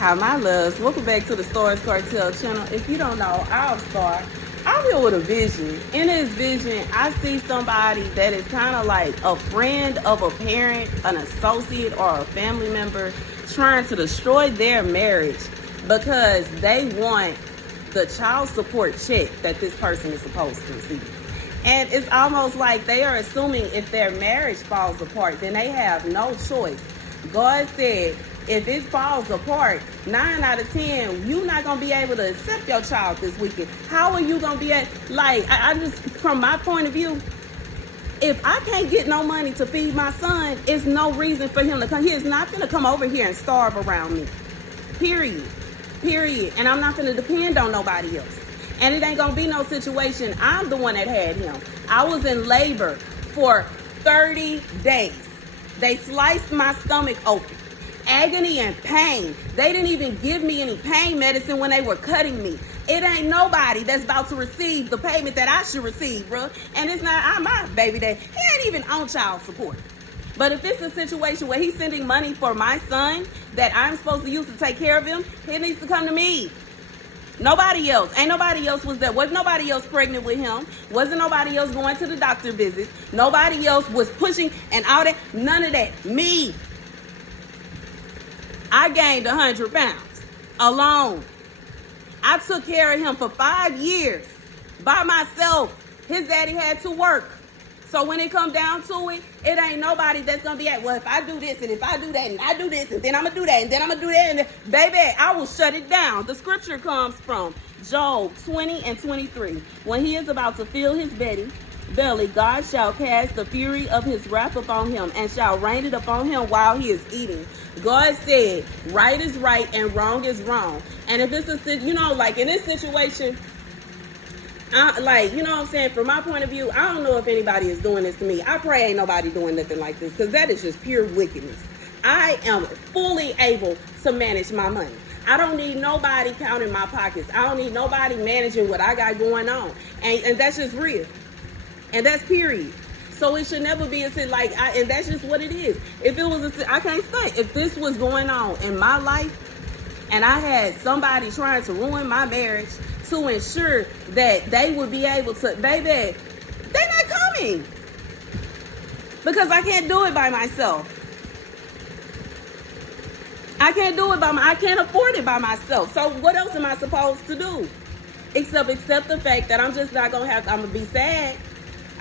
Hi, my loves. Welcome back to the Starscartel channel. If you don't know, I'm Star. I'm here with a vision. In this vision, I see somebody that is kind of like a friend of a parent, an associate, or a family member trying to destroy their marriage because they want the child support check that this person is supposed to receive. And it's almost like they are assuming if their marriage falls apart, then they have no choice. God said, if it falls apart, 9 out of 10, you're not going to be able to accept your child this weekend. How are you going to be I just, from my point of view, if I can't get no money to feed my son, it's no reason for him to come. He is not going to come over here and starve around me. Period. And I'm not going to depend on nobody else. And it ain't going to be no situation. I'm the one that had him. I was in labor for 30 days. They sliced my stomach open. Agony and pain. They didn't even give me any pain medicine when they were cutting me. It ain't nobody that's about to receive the payment that I should receive, bro. And it's not my baby that he ain't even on child support. But if it's a situation where he's sending money for my son that I'm supposed to use to take care of him, he needs to come to me. Nobody else. Ain't nobody else was there. Wasn't nobody else pregnant with him. Wasn't nobody else going to the doctor visits. Nobody else was pushing and all that. None of that. Me. I gained 100 pounds alone. I took care of him for 5 years by myself. His daddy had to work. So when it come down to it, it ain't nobody that's going to be like, well, if I do this and if I do that and I do this and then I'm going to do that and then I'm going to do that. And then, baby, I will shut it down. The scripture comes from Job 20 and 23. When he is about to fill his belly, God shall cast the fury of his wrath upon him and shall rain it upon him while he is eating. God said, right is right and wrong is wrong. And if it's like in this situation, you know what I'm saying? From my point of view, I don't know if anybody is doing this to me. I pray ain't nobody doing nothing like this because that is just pure wickedness. I am fully able to manage my money. I don't need nobody counting my pockets. I don't need nobody managing what I got going on. And that's just real. And that's period. So it should never be and that's just what it is. If it was I can't say, if this was going on in my life and I had somebody trying to ruin my marriage to ensure that they would be able to, baby, they're not coming. Because I can't do it by myself. I can't do it I can't afford it by myself. So what else am I supposed to do? Except accept the fact that I'm just not I'm going to be sad.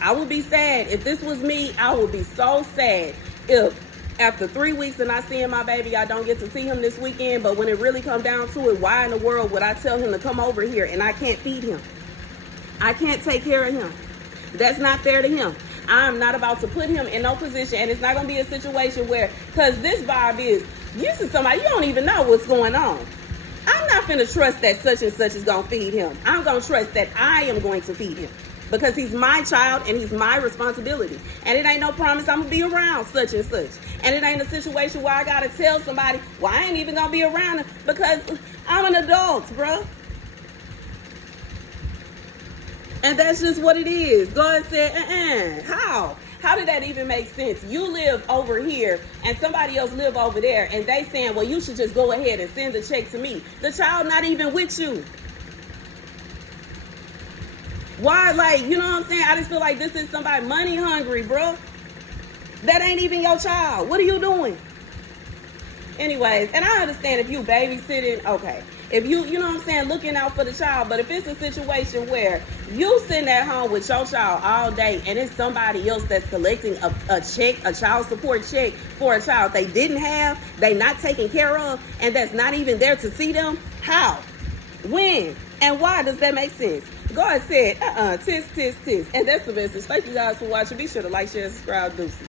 I would be sad. If this was me, I would be so sad if after 3 weeks and I seeing my baby, I don't get to see him this weekend. But when it really come down to it, why in the world would I tell him to come over here and I can't feed him? I can't take care of him. That's not fair to him. I'm not about to put him in no position. And it's not going to be a situation where, because this vibe is, you see somebody, you don't even know what's going on. I'm not going to trust that such and such is going to feed him. I'm going to trust that I am going to feed him. Because he's my child and he's my responsibility. And it ain't no promise I'm going to be around such and such. And it ain't a situation where I got to tell somebody, well, I ain't even going to be around him because I'm an adult, bro. And that's just what it is. God said, how? How did that even make sense? You live over here and somebody else live over there. And they saying, well, you should just go ahead and send the check to me. The child not even with you. Why, you know what I'm saying? I just feel like this is somebody money hungry, bro. That ain't even your child. What are you doing? Anyways, and I understand if you babysitting, okay. If you know what I'm saying, looking out for the child. But if it's a situation where you sitting at home with your child all day and it's somebody else that's collecting a check, a child support check for a child they didn't have, they not taking care of, and that's not even there to see them, how? When? And why does that make sense? God said, tisk. And that's the message. Thank you guys for watching. Be sure to like, share, subscribe, deuces.